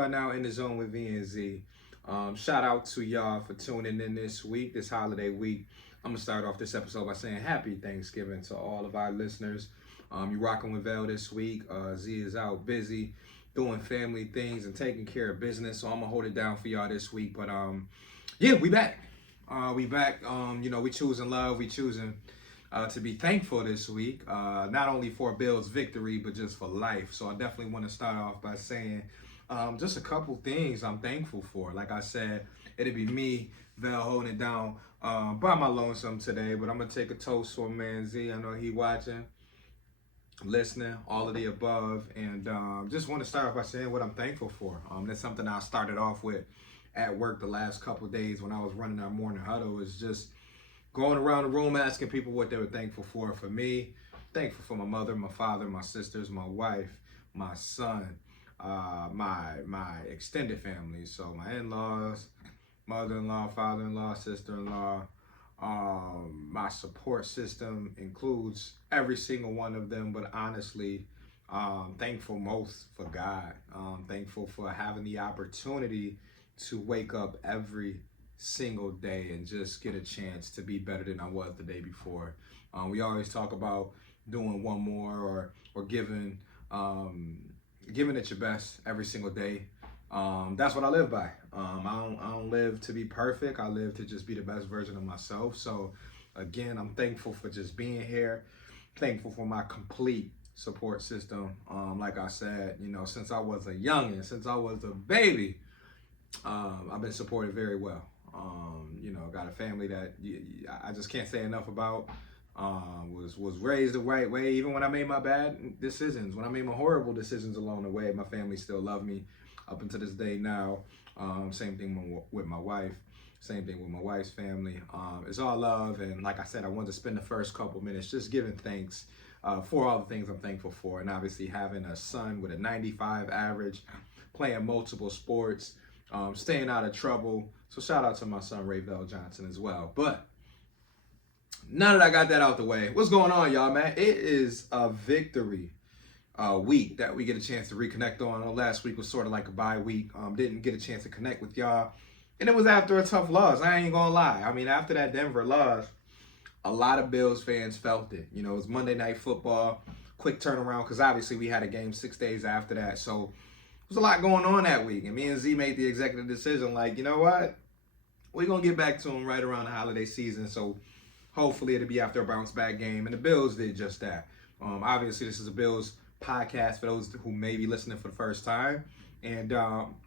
are now in the zone with V and Z. Shout out to y'all for tuning in this week, this holiday week. I'm gonna start off this episode by saying Happy Thanksgiving to all of our listeners. You rocking with Vel this week. Z is out busy doing family things and taking care of business, so I'm gonna hold it down for y'all this week. But yeah, we back. We back. We choosing love. We choosing to be thankful this week, not only for Bill's victory, but just for life. So I definitely want to start off by saying just a couple things I'm thankful for. Like I said, it'd be me, Vel, holding it down by my lonesome today, but I'm going to take a toast for man Z. I know he watching, listening, all of the above, and just want to start off by saying what I'm thankful for. That's something I started off with at work the last couple of days when I was running our morning huddle, is just going around the room asking people what they were thankful for. For me, thankful for my mother, my father, my sisters, my wife, my son, my extended family. So my in-laws, mother-in-law, father-in-law, sister-in-law. My support system includes every single one of them, but honestly, thankful most for God. Thankful for having the opportunity to wake up every single day and just get a chance to be better than I was the day before. We always talk about doing one more or giving it your best every single day. That's what I live by. I don't live to be perfect. I live to just be the best version of myself. So again, I'm thankful for just being here. Thankful for my complete support system. Like I said, since I was a youngin', since I was a baby, I've been supported very well. Got a family that I just can't say enough about. Was raised the right way, even when I made my bad decisions, when I made my horrible decisions along the way. My family still loved me up until this day now. Same thing with my wife. Same thing with my wife's family. It's all love, and like I said, I wanted to spend the first couple minutes just giving thanks for all the things I'm thankful for, and obviously having a son with a 95 average, playing multiple sports, staying out of trouble. So shout out to my son, Ray Bell Johnson, as well. But now that I got that out the way, what's going on, y'all, man? It is a victory week that we get a chance to reconnect on. Last week was sort of like a bye week. Didn't get a chance to connect with y'all. And it was after a tough loss. I ain't gonna lie. I mean, after that Denver loss, a lot of Bills fans felt it. It was Monday Night Football, quick turnaround, because obviously we had a game 6 days after that. So there's a lot going on that week, and me and Z made the executive decision, like, you know what? We're going to get back to them right around the holiday season, so hopefully it'll be after a bounce-back game, and the Bills did just that. Obviously, this is a Bills podcast for those who may be listening for the first time, and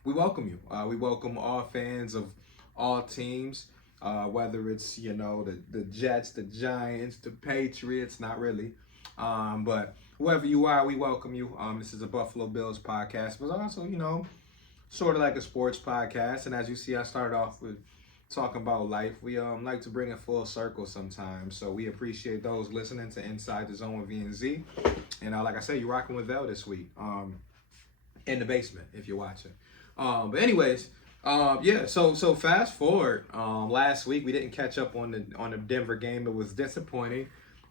we welcome you. We welcome all fans of all teams, whether it's, the Jets, the Giants, the Patriots, not really, but whoever you are, we welcome you. This is a Buffalo Bills podcast, but also, sort of like a sports podcast. And as you see, I started off with talking about life. We like to bring it full circle sometimes. So we appreciate those listening to Inside the Zone with V and Z. And like I said, you're rocking with Vel this week in the basement if you're watching. But anyways, so fast forward. Last week we didn't catch up on the Denver game. It was disappointing.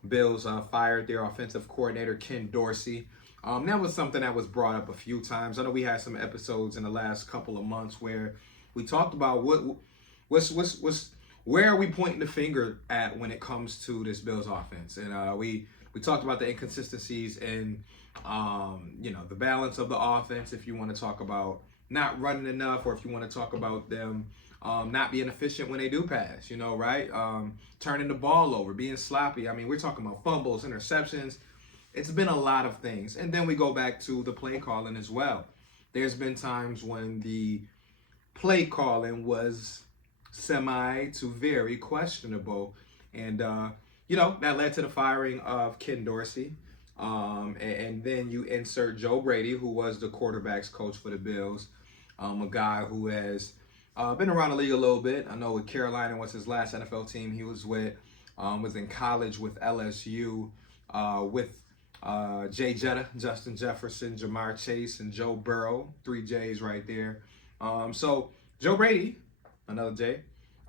Bills fired their offensive coordinator, Ken Dorsey. That was something that was brought up a few times. I know we had some episodes in the last couple of months where we talked about where are we pointing the finger at when it comes to this Bills offense, and we talked about the inconsistencies in the balance of the offense. If you want to talk about not running enough, or if you want to talk about them not being efficient when they do pass, right? Turning the ball over, being sloppy. I mean, we're talking about fumbles, interceptions. It's been a lot of things. And then we go back to the play calling as well. There's been times when the play calling was semi to very questionable. And, that led to the firing of Ken Dorsey. And then you insert Joe Brady, who was the quarterback's coach for the Bills, a guy who has been around the league a little bit. I know with Carolina was his last NFL team he was with. Was in college with LSU, with Jay Jetta, Justin Jefferson, Jamar Chase, and Joe Burrow. 3 J's right there. So Joe Brady, another J,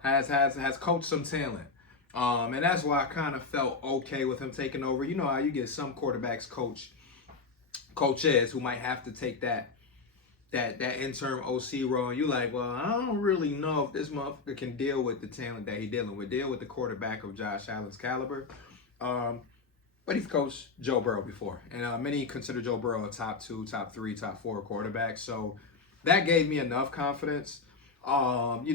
has coached some talent. And that's why I kind of felt okay with him taking over. You know how you get some quarterbacks coaches who might have to take that that interim OC role, and you like, well, I don't really know if this motherfucker can deal with the talent that he dealing with, deal with the quarterback of Josh Allen's caliber. Um, but he's coached Joe Burrow before, and many consider Joe Burrow a top 2, top 3, top 4 quarterback. So that gave me enough confidence. And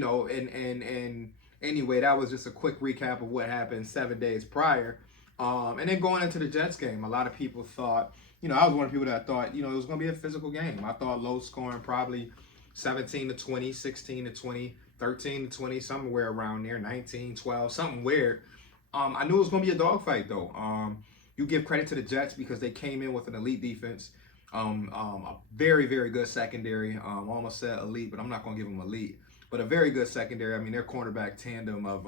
anyway, that was just a quick recap of what happened 7 days prior. And then going into the Jets game, a lot of people thought, I was one of the people that thought, it was going to be a physical game. I thought low scoring, probably 17 to 20, 16 to 20, 13 to 20, somewhere around there, 19, 12, something weird. I knew it was going to be a dogfight, though. You give credit to the Jets because they came in with an elite defense, a very, very good secondary. Almost said elite, but I'm not going to give them elite. But a very good secondary. I mean, their cornerback tandem of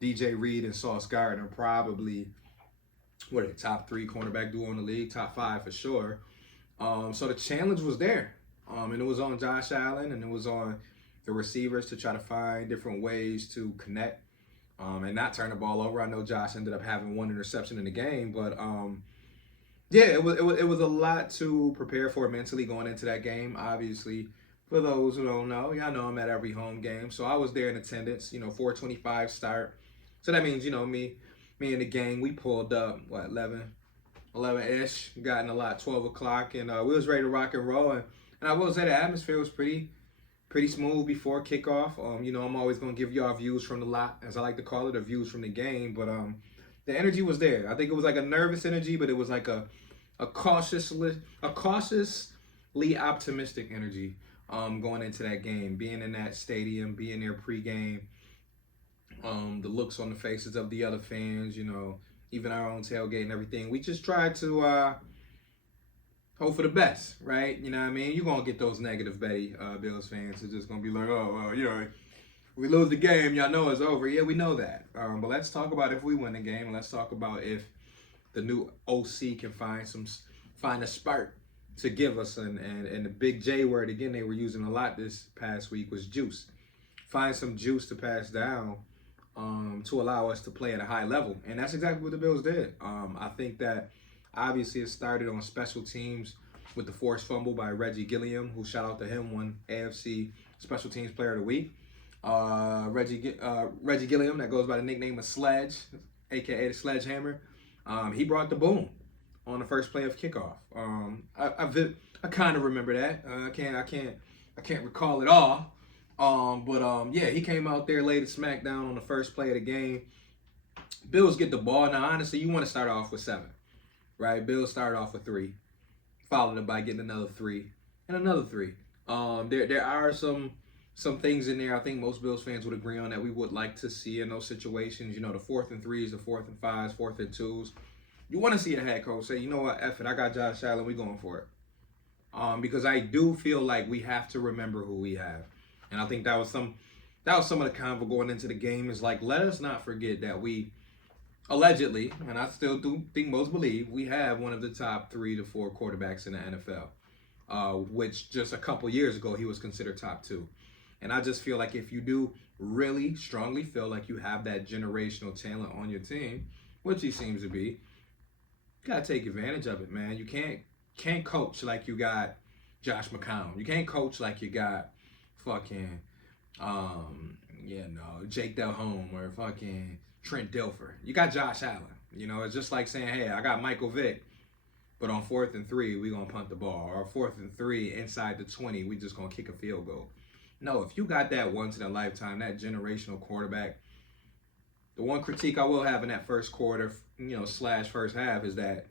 DJ Reed and Sauce Gardner probably, what are they, top 3 cornerback duo in the league, top 5 for sure. So the challenge was there. And it was on Josh Allen, and it was on the receivers to try to find different ways to connect and not turn the ball over. I know Josh ended up having 1 interception in the game, but yeah, it was a lot to prepare for mentally going into that game. Obviously, for those who don't know, y'all know I'm at every home game, so I was there in attendance. 4:25 start, so that means me and the gang, we pulled up 11-ish, got in a lot 12 o'clock, and we was ready to rock and roll. And I will say the atmosphere was pretty smooth before kickoff. I'm always gonna give y'all views from the lot, as I like to call it, or views from the game. But the energy was there. I think it was like a nervous energy, but it was like a cautiously optimistic energy going into that game. Being in that stadium, being there pregame, the looks on the faces of the other fans, even our own tailgate and everything. We just tried to hope for the best, right? You know what I mean? You're going to get those negative Betty Bills fans who just going to be like, oh, well, we lose the game, y'all know it's over. Yeah, we know that. But let's talk about if we win the game. Let's talk about if the new OC can find a spark to give us. And the big J word, again, they were using a lot this past week was juice. Find some juice to pass down to allow us to play at a high level. And that's exactly what the Bills did. I think that obviously it started on special teams with the forced fumble by Reggie Gilliam, who, shout out to him, won AFC Special Teams Player of the Week. Reggie Gilliam, that goes by the nickname of Sledge, aka the Sledgehammer. He brought the boom on the first play of kickoff. I kind of remember that. I can't recall it all. Yeah, he came out there, laid a smack down on the first play of the game. Bills get the ball. Now, honestly, you want to start off with 7, right? Bills started off with 3, followed up by getting another 3 and another 3. There are some things in there I think most Bills fans would agree on that we would like to see in those situations. The 4th and 3s, the 4th and 5s, 4th and 2s. You want to see a head coach say, you know what, F it, I got Josh Allen, we going for it. Because I do feel like we have to remember who we have. And I think that was some of the convo going into the game, is like, let us not forget that we allegedly, and I still do think most believe, we have one of the top 3 to 4 quarterbacks in the NFL, which just a couple years ago he was considered top 2. And I just feel like if you do really strongly feel like you have that generational talent on your team, which he seems to be, you gotta take advantage of it, man. You can't coach like you got Josh McCown. You can't coach like you got fucking Jake Delhomme or fucking Trent Dilfer. You got Josh Allen. It's just like saying, hey, I got Michael Vick, but on 4th and 3, we gonna punt the ball. Or 4th and 3 inside the 20, we just gonna kick a field goal. No, if you got that once in a lifetime, that generational quarterback, the one critique I will have in that first quarter, / first half, is that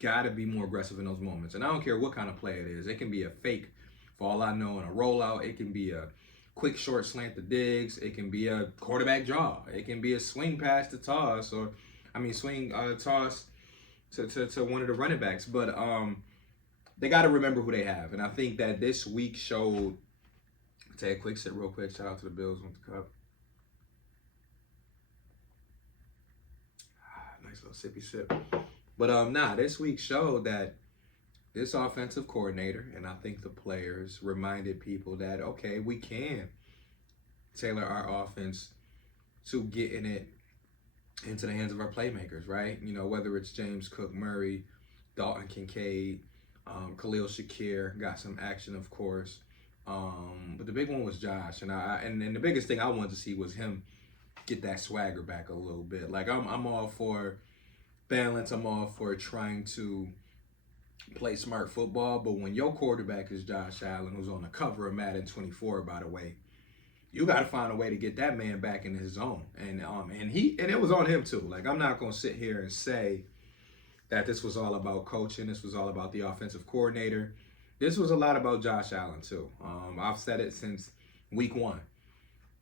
gotta be more aggressive in those moments. And I don't care what kind of play it is. It can be a fake, for all I know, in a rollout. It can be a quick short slant to Diggs. It can be a quarterback draw. It can be a swing pass to toss, swing toss to one of the running backs. But they got to remember who they have. And I think that this week showed. Take a quick sip real quick. Shout out to the Bills with the cup. Nice little sippy sip. But this week showed that this offensive coordinator, and I think the players, reminded people that, okay, we can tailor our offense to getting it into the hands of our playmakers, right? Whether it's James Cook, Murray, Dalton Kincaid, Khalil Shakir got some action, of course. But the big one was Josh, and the biggest thing I wanted to see was him get that swagger back a little bit. Like I'm all for balance. I'm all for trying to play smart football. But when your quarterback is Josh Allen, who's on the cover of Madden 24, by the way, you got to find a way to get that man back in his zone. And it was on him too. Like I'm not gonna sit here and say that this was all about coaching. This was all about the offensive coordinator. This was a lot about Josh Allen too. I've said it since week one.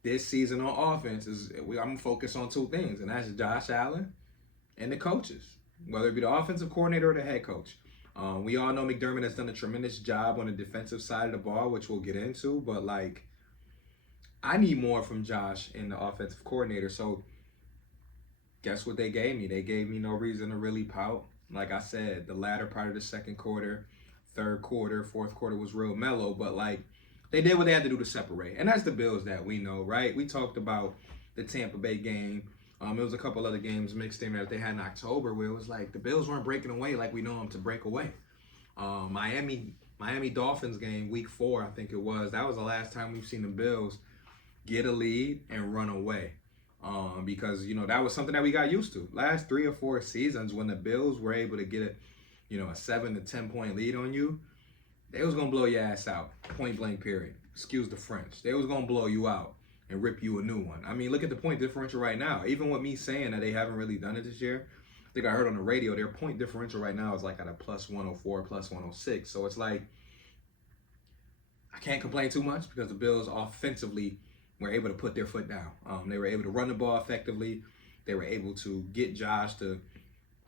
This season on offense I'm gonna focus on two things, and that's Josh Allen and the coaches, whether it be the offensive coordinator or the head coach. We all know McDermott has done a tremendous job on the defensive side of the ball, which we'll get into, but like I need more from Josh and the offensive coordinator. So guess what they gave me? They gave me no reason to really pout. Like I said, the latter part of the second quarter, third quarter, fourth quarter was real mellow, but like they did what they had to do to separate. And that's the Bills that we know, right? We talked about the Tampa Bay game. It was a couple other games mixed in there that they had in October where it was like the Bills weren't breaking away like we know them to break away. Miami Dolphins game, week 4, I think it was. That was the last time we've seen the Bills get a lead and run away. Because, that was something that we got used to. Last 3 or 4 seasons when the Bills were able to get a 7 to 10 point lead on you, they was going to blow your ass out. Point blank period. Excuse the French. They was going to blow you out and rip you a new one. I mean, look at the point differential right now. Even with me saying that they haven't really done it this year, I think I heard on the radio, their point differential right now is like at a plus 104, plus 106. So it's like, I can't complain too much because the Bills offensively were able to put their foot down. They were able to run the ball effectively. They were able to get Josh to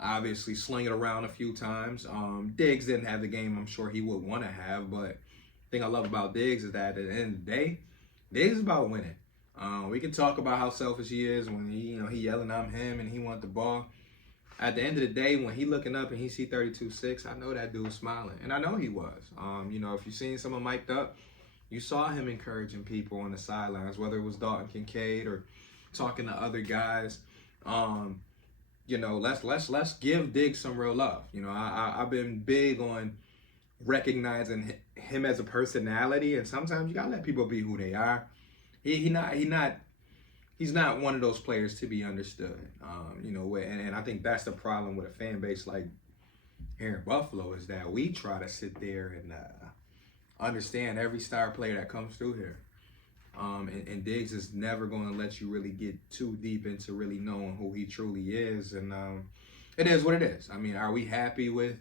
obviously sling it around a few times. Diggs didn't have the game I'm sure he would want to have, but the thing I love about Diggs is that at the end of the day, Diggs is about winning. We can talk about how selfish he is when he yelling I'm him and he want the ball. At the end of the day, when he looking up and he see 32-6, I know that dude's smiling, and I know he was. If you seen someone mic'd up, you saw him encouraging people on the sidelines, whether it was Dalton Kincaid or talking to other guys. Let's give Diggs some real love. I've been big on recognizing him as a personality, and sometimes you gotta let people be who they are. He's not one of those players to be understood. And I think that's the problem with a fan base like here in Buffalo is that we try to sit there and understand every star player that comes through here. And Diggs is never going to let you really get too deep into really knowing who he truly is. And it is what it is. I mean, are we happy with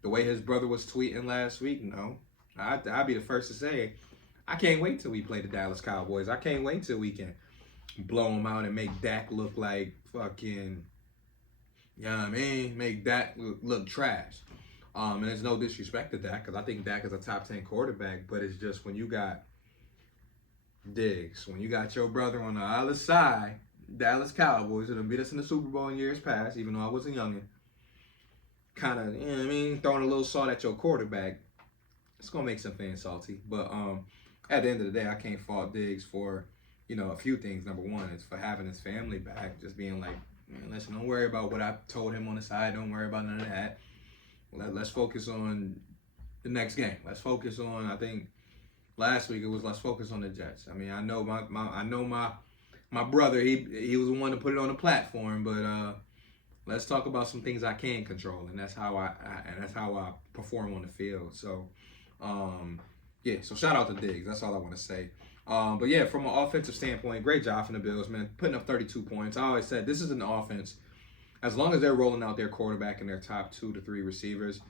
the way his brother was tweeting last week? No. I'd be the first to say, I can't wait till we play the Dallas Cowboys. I can't wait till we can blow them out and make Dak look like fucking, make Dak look trash. And there's no disrespect to Dak, because I think Dak is a top 10 quarterback, but it's just when you got Diggs, when you got your brother on the other side, Dallas Cowboys, that beat us in the Super Bowl in years past, even though I was a youngin', kind of, throwing a little salt at your quarterback, it's going to make some fans salty. But at the end of the day, I can't fault Diggs for, a few things. Number one, it's for having his family back, just being like, man, listen, don't worry about what I told him on the side, don't worry about none of that. Let's focus on the next game. Let's focus on, I think, last week it was let's focus on the Jets. I mean, I know my brother, he was the one to put it on the platform, but let's talk about some things I can control, and that's how I perform on the field. So, so shout out to Diggs. That's all I want to say. But yeah, from an offensive standpoint, great job from the Bills, man, putting up 32 points. I always said this is an offense. As long as they're rolling out their quarterback and their top 2 to 3 receivers,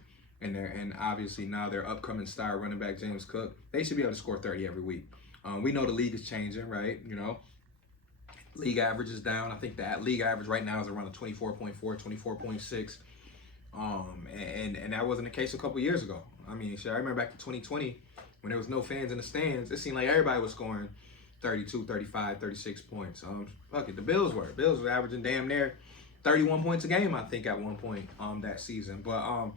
and obviously now their upcoming star running back James Cook, they should be able to score 30 every week. We know the league is changing, right? League average is down. I think that league average right now is around a 24.4, 24.6. And that wasn't the case a couple years ago. I mean, I remember back to 2020 when there was no fans in the stands. It seemed like everybody was scoring 32, 35, 36 points. Fuck it, the Bills were averaging damn near 31 points a game, I think, at one point that season. But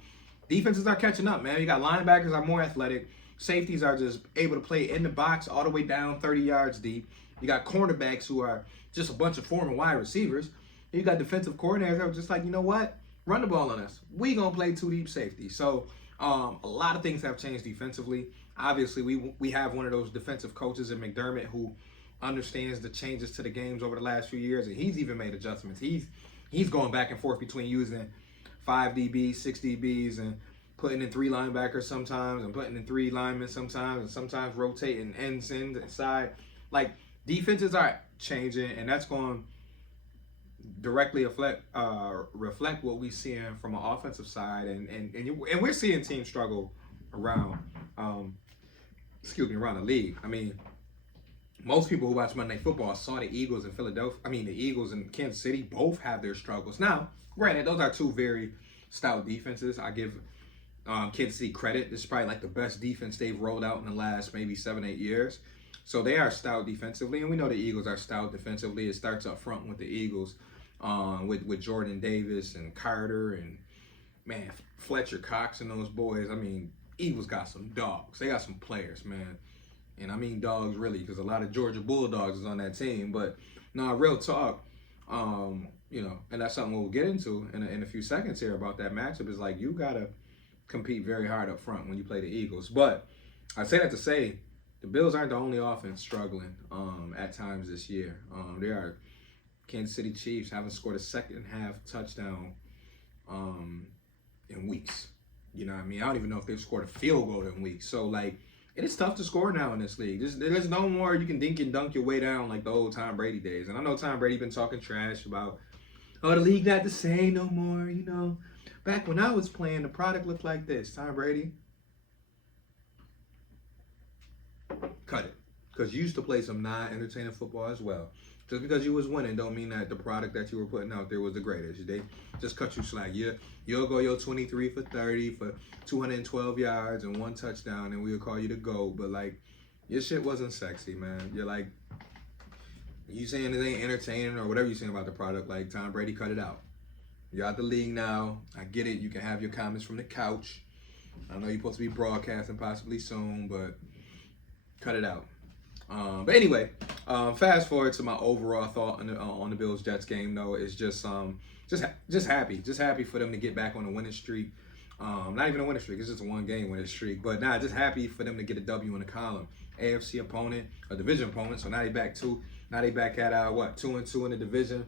defenses are catching up, man. You got linebackers are more athletic. Safeties are just able to play in the box all the way down 30 yards deep. You got cornerbacks who are just a bunch of former wide receivers. And you got defensive coordinators that are just like, you know what? Run the ball on us. We going to play 2 deep safety. So A lot of things have changed defensively. Obviously, we have one of those defensive coaches in McDermott who understands the changes to the games over the last few years, and he's even made adjustments. He's going back and forth between using 5 DBs, 6 DBs, and putting in 3 linebackers sometimes, and putting in 3 linemen sometimes, and sometimes rotating ends inside. Like, defenses are changing, and that's going directly reflect what we're seeing from an offensive side, and we're seeing teams struggle around around the league. I mean, most people who watch Monday Night Football saw the Eagles in Philadelphia. I mean, the Eagles and Kansas City both have their struggles. Now, granted, those are two very stout defenses. I give Kansas City credit. This is probably like the best defense they've rolled out in the last maybe 7-8 years. So they are stout defensively, and we know the Eagles are stout defensively. It starts up front with the Eagles, with Jordan Davis and Carter and, man, Fletcher Cox and those boys. I mean, Eagles got some dogs. They got some players, man. And I mean dogs really, because a lot of Georgia Bulldogs is on that team. But no, real talk, and that's something we'll get into in a few seconds here about that matchup, is like you got to compete very hard up front when you play the Eagles. But I say that to say the Bills aren't the only offense struggling at times this year. There are Kansas City Chiefs haven't scored a second half touchdown in weeks. You know what I mean? I don't even know if they've scored a field goal in weeks. So, like, it is tough to score now in this league. There's no more you can dink and dunk your way down like the old Tom Brady days. And I know Tom Brady been talking trash about, the league not the same no more, Back when I was playing, the product looked like this. Tom Brady, cut it. Because you used to play some non-entertaining football as well. Just because you was winning don't mean that the product that you were putting out there was the greatest. They just cut you slack. You'll go your 23 for 30 for 212 yards and 1 touchdown, and we'll call you the GOAT. But, like, your shit wasn't sexy, man. You're like, you saying it ain't entertaining or whatever you saying about the product, like, Tom Brady, cut it out. You're out the league now. I get it. You can have your comments from the couch. I know you're supposed to be broadcasting possibly soon, but cut it out. But anyway, fast forward to my overall thought on the Bills-Jets game, though, is just happy for them to get back on a winning streak. Not even a winning streak, it's just a 1-game winning streak. But just happy for them to get a W in the column. AFC opponent, a division opponent. So now they back at 2-2 in the division.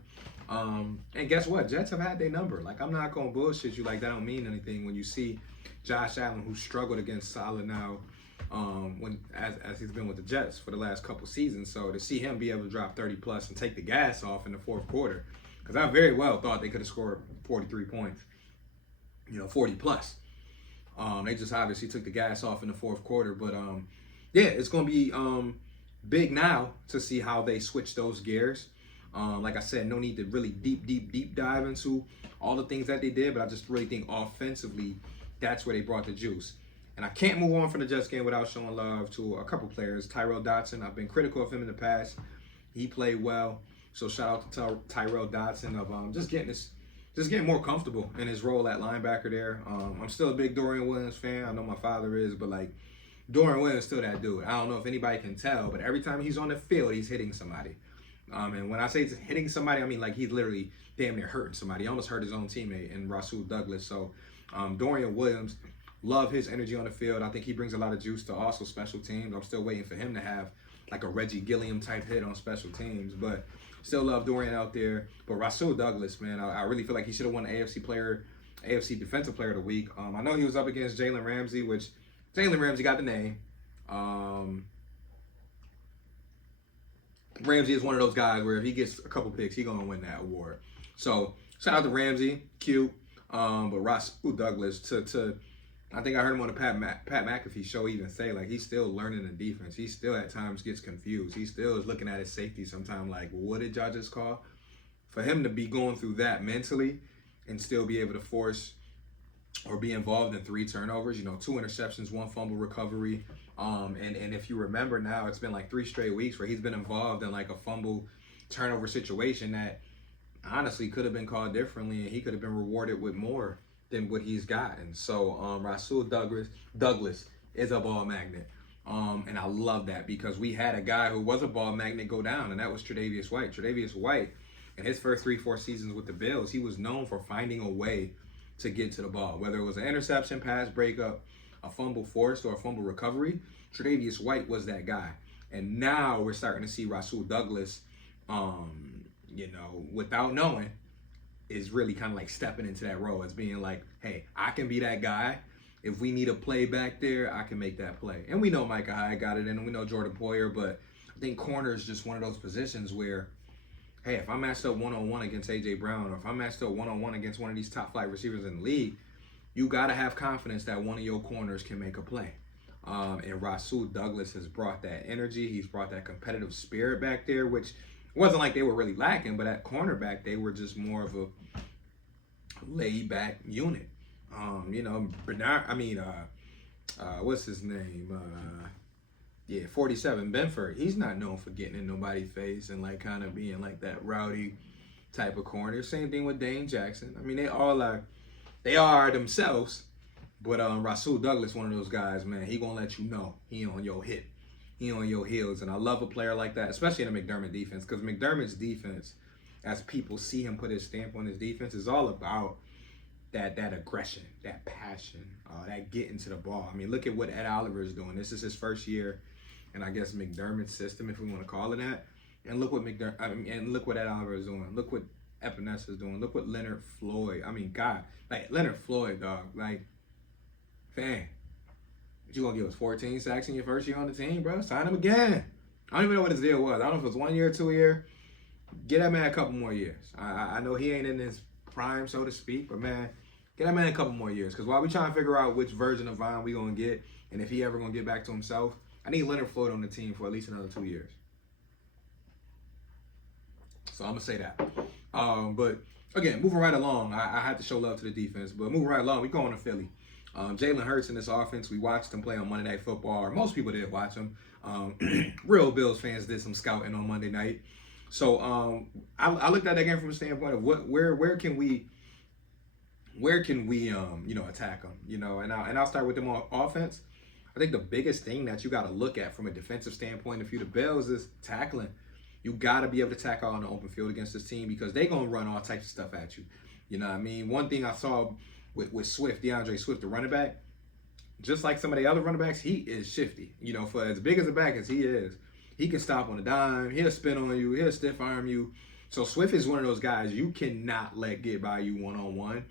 And guess what? Jets have had their number. Like, I'm not gonna bullshit you. Like, that don't mean anything when you see Josh Allen, who struggled against Saleh now, as he's been with the Jets for the last couple seasons. So to see him be able to drop 30 plus and take the gas off in the fourth quarter, because I very well thought they could have scored 43 points, 40 plus. They just obviously took the gas off in the fourth quarter. But it's going to be big now to see how they switch those gears. Like I said, no need to really deep dive into all the things that they did, but I just really think offensively, that's where they brought the juice. And I can't move on from the Jets game without showing love to a couple players. Tyrell Dodson, I've been critical of him in the past. He played well. So shout out to Tyrell Dodson of just getting more comfortable in his role at linebacker there. I'm still a big Dorian Williams fan. I know my father is, but like Dorian Williams is still that dude. I don't know if anybody can tell, but every time he's on the field, he's hitting somebody. And when I say hitting somebody, I mean like he's literally damn near hurting somebody. He almost hurt his own teammate in Rasul Douglas. So Dorian Williams, love his energy on the field. I think he brings a lot of juice to also special teams. I'm still waiting for him to have like a Reggie Gilliam type hit on special teams, but still love Dorian out there. But Rasul Douglas, man, I really feel like he should have won the AFC Defensive Player of the Week. I know he was up against Jalen Ramsey, which Jalen Ramsey got the name. Ramsey is one of those guys where if he gets a couple picks, he's gonna win that award. So shout out to Ramsey, cute. But Rasul Douglas I think I heard him on the Pat McAfee show even say, like, he's still learning the defense. He still at times gets confused. He still is looking at his safety sometimes like, what did y'all just call? For him to be going through that mentally and still be able to force or be involved in 3 turnovers, 2 interceptions, 1 fumble recovery. And if you remember now, it's been like 3 straight weeks where he's been involved in like a fumble turnover situation that honestly could have been called differently, and he could have been rewarded with more than what he's gotten. So Rasul Douglas is a ball magnet. And I love that because we had a guy who was a ball magnet go down, and that was Tre'Davious White. Tre'Davious White, in his first 3-4 seasons with the Bills, he was known for finding a way to get to the ball, whether it was an interception, pass breakup, a fumble forced, or a fumble recovery. Tre'Davious White was that guy. And now we're starting to see Rasul Douglas, without knowing, is really kind of like stepping into that role as being like, hey, I can be that guy. If we need a play back there, I can make that play. And we know Micah Hyde got it in, and we know Jordan Poyer, but I think corner is just one of those positions where, hey, if I'm matched up one-on-one against A.J. Brown, or if I'm matched up one-on-one against one of these top flight receivers in the league, you got to have confidence that one of your corners can make a play. And Rasul Douglas has brought that energy. He's brought that competitive spirit back there, which wasn't like they were really lacking, but at cornerback, they were just more of a laid-back unit. Bernard, what's his name? 47, Benford. He's not known for getting in nobody's face and like kind of being like that rowdy type of corner. Same thing with Dane Jackson. I mean, they are themselves, but Rasul Douglas, one of those guys, man, he gonna let you know he on your hip, he on your heels, and I love a player like that, especially in the McDermott defense, because McDermott's defense, as people see him put his stamp on his defense, is all about that aggression, that passion, that getting to the ball. I mean, look at what Ed Oliver is doing. This is his first year, and I guess McDermott's system, if we want to call it that. And look what look what Ed Oliver is doing. Look what Epinesa is doing. Look what Leonard Floyd. I mean, God, like Leonard Floyd, dog. Like, fam, you gonna give us 14 sacks in your first year on the team, bro? Sign him again. I don't even know what his deal was. I don't know if it was 1 year, 2 year. Get that man a couple more years. I know he ain't in his prime, so to speak, but man, get that man a couple more years. Because while we trying to figure out which version of Vine we gonna get, and if he ever gonna get back to himself, I need Leonard Floyd on the team for at least another 2 years. So I'm gonna say that. But again, moving right along, I had to show love to the defense, but moving right along, we going to Philly. Jalen Hurts in this offense, we watched him play on Monday Night Football, or most people did watch him. Real Bills fans did some scouting on Monday night. So I looked at that game from a standpoint of where can we attack them, and I'll start with them on offense. I think the biggest thing that you got to look at from a defensive standpoint, if you're the Bills, is tackling. You got to be able to tackle on the open field against this team because they're going to run all types of stuff at you. You know what I mean? One thing I saw with Swift, DeAndre Swift, the running back, just like some of the other running backs, he is shifty. For as big as a back as he is, he can stop on a dime. He'll spin on you. He'll stiff arm you. So Swift is one of those guys you cannot let get by you one-on-one.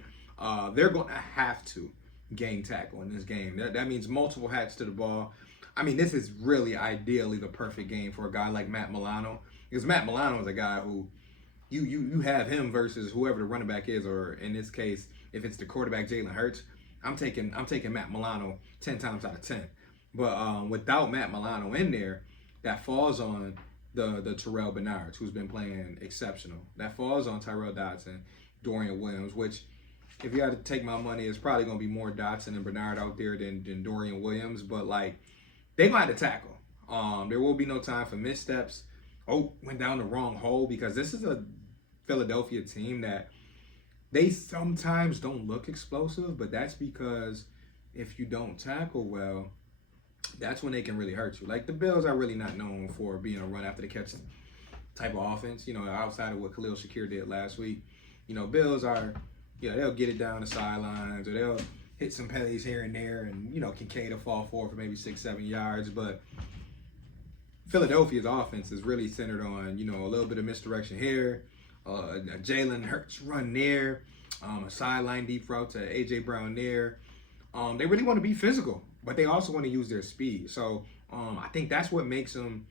They're going to have to gain tackle in this game. That means multiple hats to the ball. I mean, this is really ideally the perfect game for a guy like Matt Milano, because Matt Milano is a guy who you have him versus whoever the running back is, or in this case, if it's the quarterback Jalen Hurts, I'm taking Matt Milano 10 times out of 10. But without Matt Milano in there, that falls on the Terrell Bernard, who's been playing exceptional. That falls on Tyrell Dodson, Dorian Williams, which, if you had to take my money, it's probably going to be more Dodson and Bernard out there than Dorian Williams. But, like, they might have to tackle. There will be no time for missteps. Oh, went down the wrong hole, because this is a Philadelphia team that they sometimes don't look explosive, but that's because if you don't tackle well, that's when they can really hurt you. Like, the Bills are really not known for being a run after the catch type of offense, outside of what Khalil Shakir did last week. Bills are, they'll get it down the sidelines, or they'll hit some penalties here and there, and, Kincaid will fall forward for maybe 6-7 yards. But Philadelphia's offense is really centered on, a little bit of misdirection here, a Jalen Hurts run there, a sideline deep route to A.J. Brown there. They really want to be physical, but they also want to use their speed. So I think that's what makes them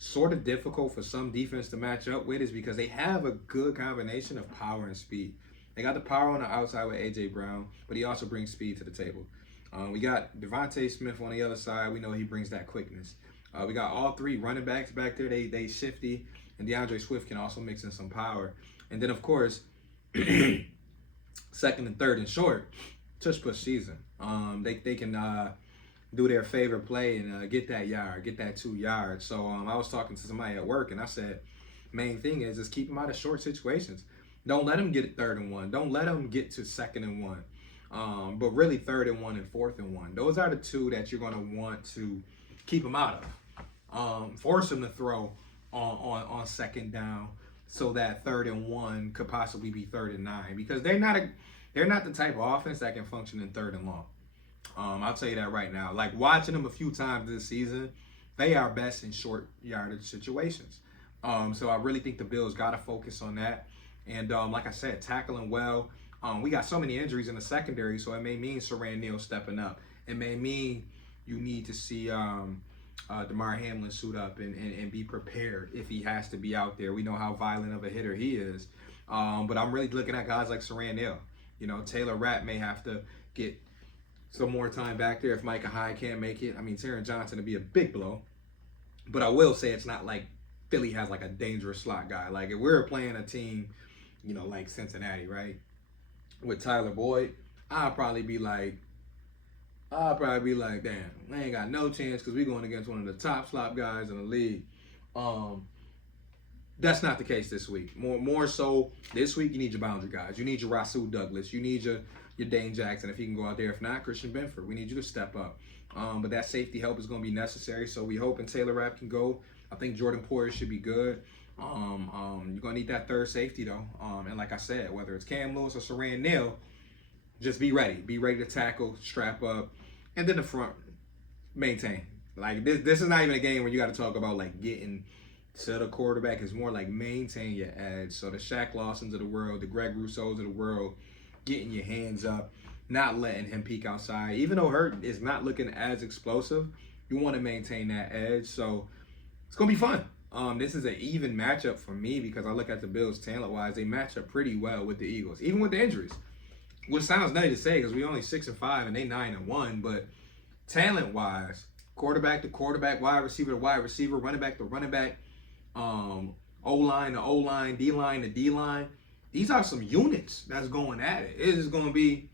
sort of difficult for some defense to match up with, is because they have a good combination of power and speed. They got the power on the outside with A.J. Brown, but he also brings speed to the table. We got Devontae Smith on the other side. We know he brings that quickness. We got all three running backs back there. They shifty, and DeAndre Swift can also mix in some power. And then, of course, second and third and short, tush push season. They can do their favorite play and get that yard, get that 2 yards. So I was talking to somebody at work, and I said, main thing is keep them out of short situations. Don't let them get it 3rd and 1. Don't let them get to 2nd and 1. But really 3rd and 1 and 4th and 1. Those are the two that you're going to want to keep them out of. Force them to throw on 2nd down, so that 3rd and 1 could possibly be 3rd and 9, because they're they're not the type of offense that can function in third and long. I'll tell you that right now. Like watching them a few times this season, they are best in short yardage situations. So I really think the Bills got to focus on that. And like I said, tackling well. We got so many injuries in the secondary, so it may mean Saran Neal stepping up. It may mean you need to see Damar Hamlin suit up and be prepared if he has to be out there. We know how violent of a hitter he is. But I'm really looking at guys like Saran Neal. Taylor Rapp may have to get some more time back there if Micah Hyde can't make it. I mean, Taron Johnson would be a big blow. But I will say it's not like Philly has like a dangerous slot guy. Like if we're playing a team, like Cincinnati, right, with Tyler Boyd, I'll probably be like, damn, they ain't got no chance because we're going against one of the top slot guys in the league. That's not the case this week. More so this week, you need your boundary guys. You need your Rasul Douglas. You need your Dane Jackson if he can go out there. If not, Christian Benford. We need you to step up. But that safety help is going to be necessary. So we hope and Taylor Rapp can go. I think Jordan Poyer should be good. You're going to need that third safety, though. And like I said, whether it's Cam Lewis or Saran Neal, just be ready. Be ready to tackle, strap up, and then the front, maintain. Like, this is not even a game where you got to talk about, like, getting to the quarterback. It's more like maintain your edge. So the Shaq Lawsons of the world, the Greg Rousseaus of the world, getting your hands up, not letting him peek outside. Even though Hurt is not looking as explosive, you want to maintain that edge. So it's going to be fun. This is an even matchup for me because I look at the Bills talent-wise. They match up pretty well with the Eagles, even with the injuries. Which sounds nutty to say because we only 6-5 and they 9-1. But talent-wise, quarterback to quarterback, wide receiver to wide receiver, running back to running back, O-line to O-line, D-line to D-line. These are some units that's going at it. It is going to be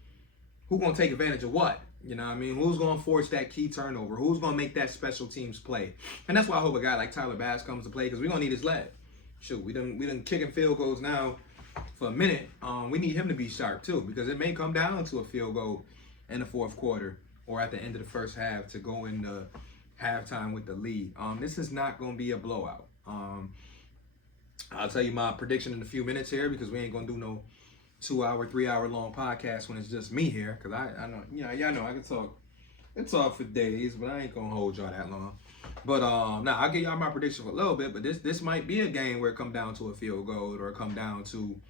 who's going to take advantage of what. You know what I mean? Who's going to force that key turnover? Who's going to make that special teams play? And that's why I hope a guy like Tyler Bass comes to play because we're going to need his leg. Shoot, we done kicking field goals now for a minute. We need him to be sharp too because it may come down to a field goal in the fourth quarter or at the end of the first half to go into halftime with the lead. This is not going to be a blowout. I'll tell you my prediction in a few minutes here because we ain't going to do no 2-hour, 3-hour long podcast when it's just me here. Because I know, y'all know I can talk for days, but I ain't going to hold y'all that long. But now I'll give y'all my prediction for a little bit, but this might be a game where it come down to a field goal or it come down to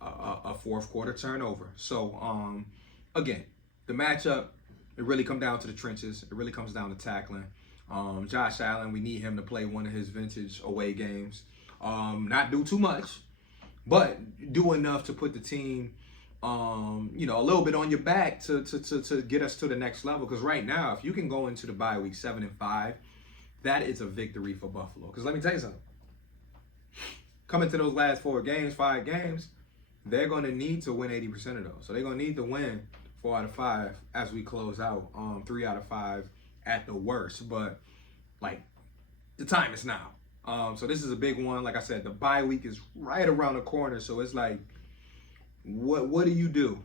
a fourth quarter turnover. So, again, the matchup, it really come down to the trenches. It really comes down to tackling. Josh Allen, we need him to play one of his vintage away games. Not do too much, but do enough to put the team, a little bit on your back to get us to the next level. Because right now, if you can go into the bye week 7-5, that is a victory for Buffalo. Because let me tell you something. Coming to those last 5 games, they're going to need to win 80% of those. So they're going to need to win 4 out of 5 as we close out. 3 out of 5 at the worst. But, like, the time is now. So this is a big one. Like I said, the bye week is right around the corner. So it's like, what do you do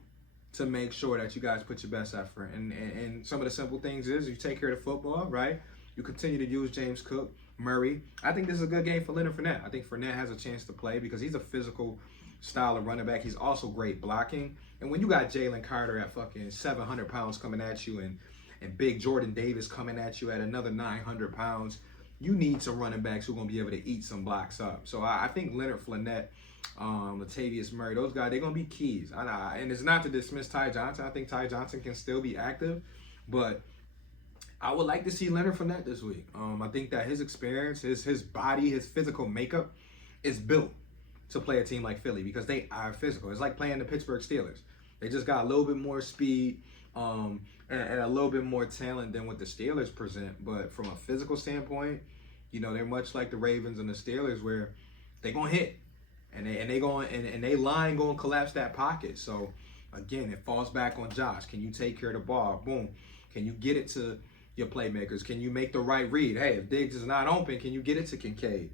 to make sure that you guys put your best effort? And some of the simple things is you take care of the football, right? You continue to use James Cook, Murray. I think this is a good game for Leonard Fournette. I think Fournette has a chance to play because he's a physical style of running back. He's also great blocking. And when you got Jalen Carter at fucking 700 pounds coming at you and big Jordan Davis coming at you at another 900 pounds, you need some running backs who are going to be able to eat some blocks up. So I think Leonard Fournette, Latavius Murray, those guys, they're going to be keys. And it's not to dismiss Ty Johnson. I think Ty Johnson can still be active. But I would like to see Leonard Fournette this week. I think that his experience, his body, his physical makeup is built to play a team like Philly because they are physical. It's like playing the Pittsburgh Steelers. They just got a little bit more speed and a little bit more talent than what the Steelers present. But from a physical standpoint, they're much like the Ravens and the Steelers where they're going to hit. And they line going to collapse that pocket. So, again, it falls back on Josh. Can you take care of the ball? Boom. Can you get it to your playmakers? Can you make the right read? Hey, if Diggs is not open, can you get it to Kincaid?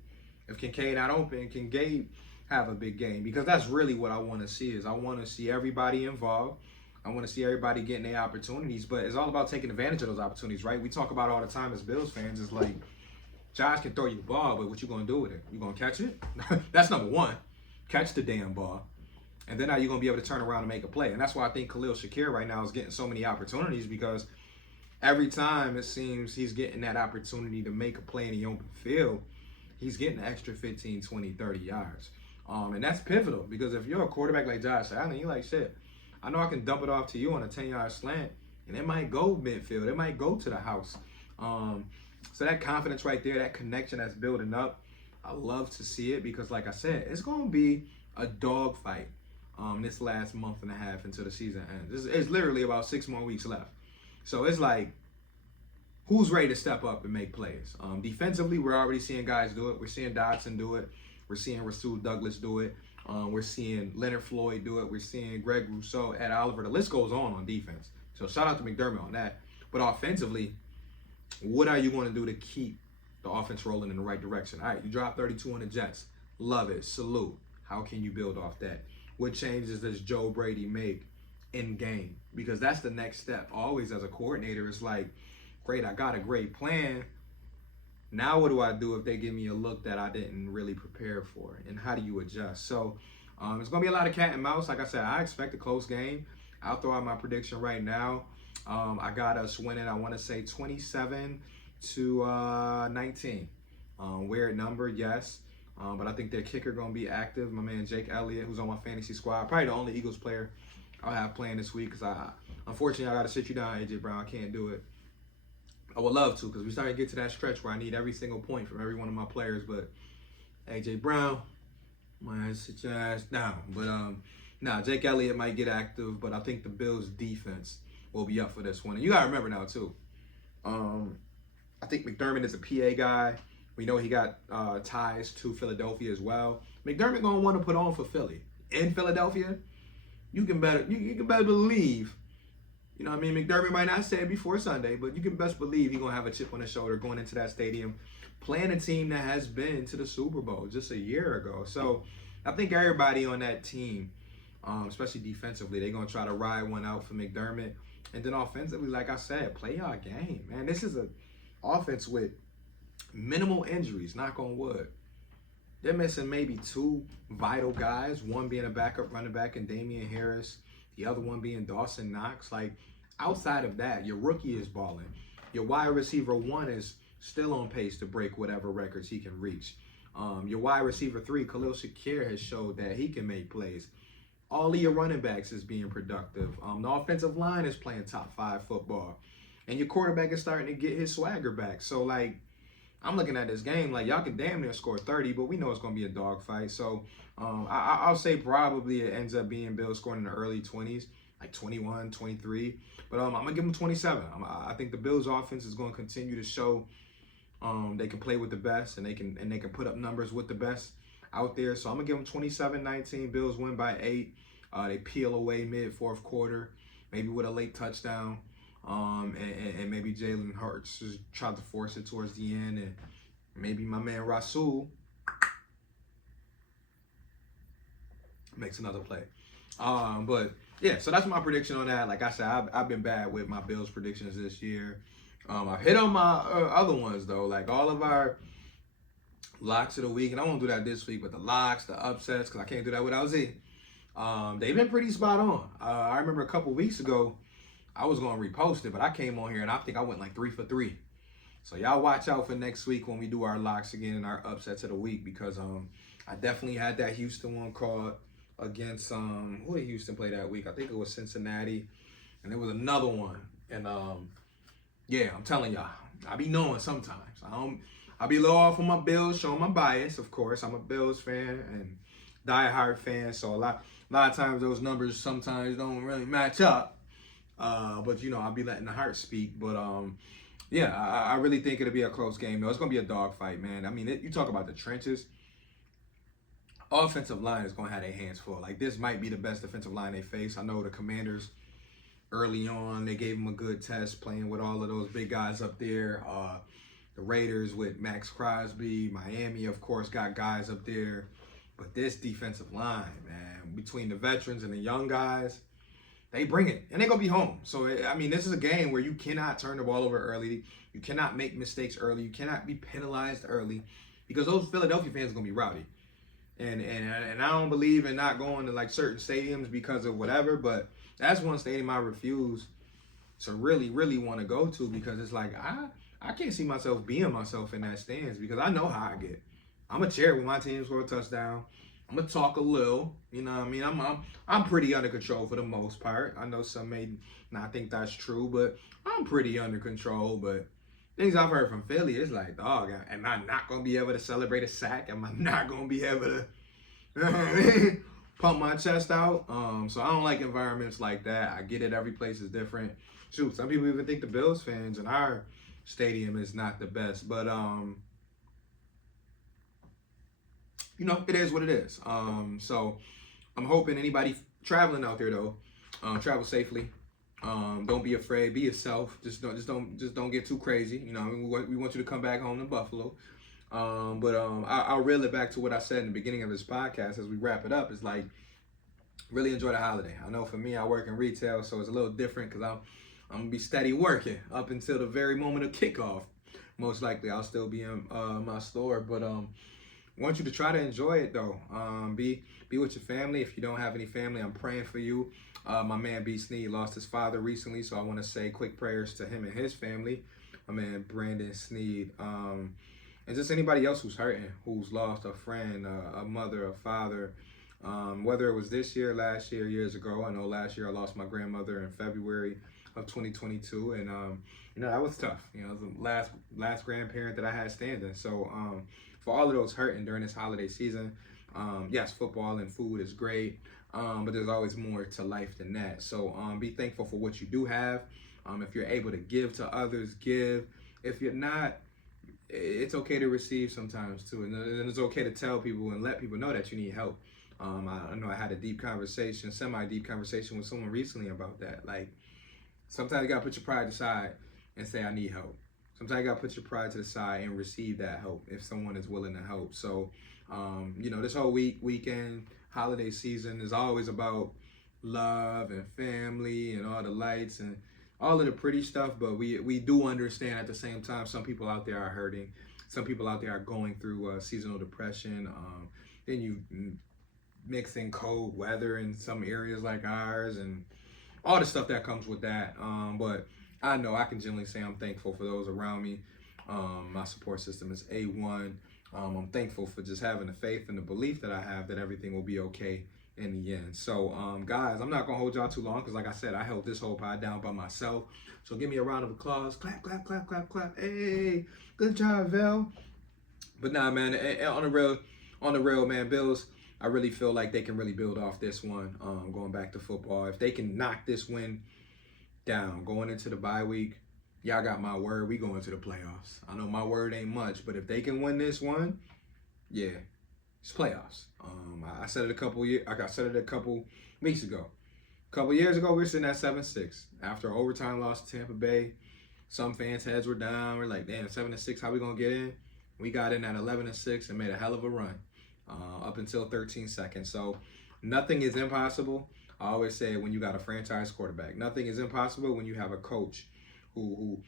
If Kincaid not open, can Gabe have a big game? Because that's really what I want to see is I want to see everybody involved. I want to see everybody getting their opportunities. But it's all about taking advantage of those opportunities, right? We talk about all the time as Bills fans. It's like, Josh can throw you the ball, but what you going to do with it? You going to catch it? That's number one. Catch the damn ball. And then now you're going to be able to turn around and make a play. And that's why I think Khalil Shakir right now is getting so many opportunities, because every time it seems he's getting that opportunity to make a play in the open field, he's getting an extra 15, 20, 30 yards. And that's pivotal, because if you're a quarterback like Josh Allen, you're like, shit, I know I can dump it off to you on a 10-yard slant, and it might go midfield. It might go to the house. So that confidence right there, that connection that's building up, I love to see it, because like I said, it's going to be a dogfight this last month and a half until the season ends. It's literally about 6 more weeks left. So it's like, who's ready to step up and make plays? Defensively, we're already seeing guys do it. We're seeing Dodson do it. We're seeing Rasul Douglas do it. We're seeing Leonard Floyd do it. We're seeing Greg Rousseau, Ed Oliver. The list goes on defense. So shout out to McDermott on that. But offensively, what are you going to do to keep the offense rolling in the right direction? All right, you dropped 32 on the Jets. Love it. Salute. How can you build off that? What changes does Joe Brady make in game? Because that's the next step. Always as a coordinator, it's like, great, I got a great plan. Now what do I do if they give me a look that I didn't really prepare for? And how do you adjust? So it's going to be a lot of cat and mouse. Like I said, I expect a close game. I'll throw out my prediction right now. I got us winning, I want to say 27-19. Weird number, yes. But I think their kicker going to be active. My man Jake Elliott, who's on my fantasy squad. Probably the only Eagles player I'll have playing this week, because unfortunately, I got to sit you down, A.J. Brown. I can't do it. I would love to, because we started to get to that stretch where I need every single point from every one of my players. But A.J. Brown, might sit your ass down. But Jake Elliott might get active, but I think the Bills' defense will be up for this one. And you got to remember now, too, I think McDermott is a PA guy. We know he got ties to Philadelphia as well. McDermott going to want to put on for Philly. In Philadelphia, you can better believe, you know what I mean? McDermott might not say it before Sunday, but you can best believe he's going to have a chip on his shoulder going into that stadium, playing a team that has been to the Super Bowl just a year ago. So I think everybody on that team, especially defensively, they're going to try to ride one out for McDermott. And then offensively, like I said, play your game, man. This is an offense with minimal injuries, knock on wood. They're missing maybe 2 vital guys, one being a backup running back and Damian Harris, the other one being Dawson Knox. Like, outside of that, your rookie is balling. Your wide receiver 1 is still on pace to break whatever records he can reach. Your wide receiver 3, Khalil Shakir, has showed that he can make plays. All of your running backs is being productive. The offensive line is playing top 5 football. And your quarterback is starting to get his swagger back. So, like, I'm looking at this game like y'all can damn near score 30, but we know it's going to be a dogfight. So I'll say probably it ends up being Bills scoring in the early 20s, like 21, 23. But I'm going to give them 27. I think the Bills offense is going to continue to show they can play with the best, and they can put up numbers with the best out there. So I'm going to give them 27-19. Bills win by 8. They peel away mid-4th quarter, maybe with a late touchdown. And maybe Jalen Hurts just tried to force it towards the end, and maybe my man Rasul makes another play. But yeah, so that's my prediction on that. Like I said, I've been bad with my Bills predictions this year. I've hit on my other ones though, like all of our locks of the week, and I won't do that this week, but the locks, the upsets, because I can't do that without Z. They've been pretty spot on. I remember a couple weeks ago, I was going to repost it, but I came on here and I think I went like 3 for 3. So y'all watch out for next week when we do our locks again and our upsets of the week, because I definitely had that Houston one called against who did Houston play that week? I think it was Cincinnati, and there was another one. And yeah, I'm telling y'all, I be knowing sometimes. I be low off on my Bills, showing my bias, of course. I'm a Bills fan and diehard fan, so a lot of times those numbers sometimes don't really match up. But you know, I'll be letting the heart speak. But yeah, I really think it'll be a close game though. It's gonna be a dogfight, man. I mean, you talk about the trenches. Offensive line is gonna have their hands full. Like, this might be the best defensive line they face. I know the Commanders early on, they gave them a good test playing with all of those big guys up there. The Raiders with Max Crosby, Miami, of course, got guys up there. But this defensive line, man, between the veterans and the young guys, they bring it, and they're going to be home. So, I mean, this is a game where you cannot turn the ball over early. You cannot make mistakes early. You cannot be penalized early, because those Philadelphia fans are going to be rowdy. And I don't believe in not going to like certain stadiums because of whatever, but that's one stadium I refuse to really want to go to because it's like I can't see myself being myself in that stands because I know how I get. I'm a cheer when my team score a touchdown. I'm gonna talk a little, you know what I mean? I'm pretty under control for the most part. I know some may not think that's true, but I'm pretty under control. But things I've heard from Philly, it's like, dog, am I not gonna be able to celebrate a sack? Am I not gonna be able to, you know what I mean? Pump my chest out? So I don't like environments like that. I get it. Every place is different. Shoot, some people even think the Bills fans in our stadium is not the best, but you know, it is what it is. So I'm hoping anybody traveling out there though, travel safely. Don't be afraid. Be yourself. Just don't get too crazy. You know, we want you to come back home to Buffalo. I'll reel it back to what I said in the beginning of this podcast as we wrap it up. It's like really enjoy the holiday. I know for me, I work in retail, so it's a little different because I'm gonna be steady working up until the very moment of kickoff. Most likely, I'll still be in my store, but want you to try to enjoy it though. Be with your family. If you don't have any family, I'm praying for you. My man B. Sneed lost his father recently, so I want to say quick prayers to him and his family. My man Brandon Sneed. And just anybody else who's hurting, who's lost a friend, a mother, a father, whether it was this year, last year, years ago. I know last year I lost my grandmother in February of 2022, and you know that was tough. You know, it was the last grandparent that I had standing. So for all of those hurting during this holiday season, yes, football and food is great, but there's always more to life than that. So be thankful for what you do have. If you're able to give to others, give. If you're not, it's okay to receive sometimes too, and it's okay to tell people and let people know that you need help. I know I had a semi-deep conversation with someone recently about that. Like, sometimes you gotta put your pride aside and say, I need help. Sometimes you gotta put your pride to the side and receive that help if someone is willing to help. So, you know, this whole weekend, holiday season is always about love and family and all the lights and all of the pretty stuff, but we do understand at the same time some people out there are hurting. Some people out there are going through seasonal depression. Then you mix in cold weather in some areas like ours and all the stuff that comes with that. But I know I can generally say I'm thankful for those around me. My support system is A1. I'm thankful for just having the faith and the belief that I have that everything will be okay in the end. So, guys, I'm not gonna hold y'all too long because, like I said, I held this whole pod down by myself. So, give me a round of applause. Clap, clap, clap, clap, clap. Hey, good job, Vel. But nah, man, on the real, man, Bills. I really feel like they can really build off this one. Going back to football, if they can knock this win down, going into the bye week, y'all got my word. We going to the playoffs. I know my word ain't much, but if they can win this one, yeah. It's playoffs. I said it I said it a couple weeks ago. A couple years ago, we were sitting at 7-6 after an overtime loss to Tampa Bay. Some fans' heads were down. We're like, damn, 7-6. How we gonna get in? We got in at 11-6 and made a hell of a run up until 13 seconds. So nothing is impossible. I always say when you got a franchise quarterback, nothing is impossible when you have a coach who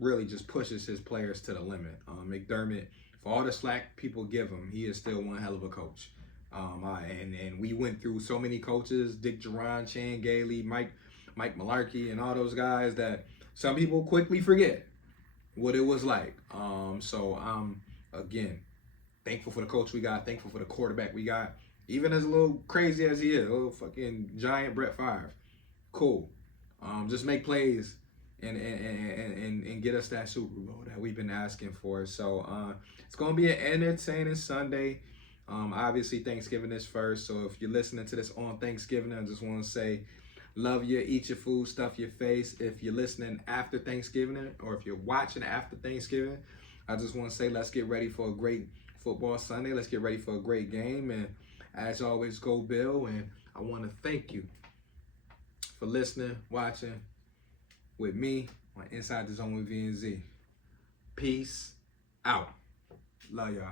really just pushes his players to the limit. McDermott. For all the slack people give him, he is still one hell of a coach. And we went through so many coaches, Dick Duran, Chan Gailey, Mike Mularkey, and all those guys that some people quickly forget what it was like. So I'm, again, thankful for the coach we got, thankful for the quarterback we got. Even as a little crazy as he is, a little fucking giant Brett Favre. Cool. Just make plays and get us that Super Bowl that we've been asking for. So it's gonna be an entertaining Sunday. Obviously Thanksgiving is first, so if you're listening to this on Thanksgiving, I just want to say love you, eat your food, stuff your face. If you're listening after Thanksgiving or if you're watching after Thanksgiving, I just want to say let's get ready for a great football Sunday. Let's get ready for a great game, and as always, go Bill. And I want to thank you for listening, watching with me on Inside the Zone with V and Z. Peace out. Love y'all.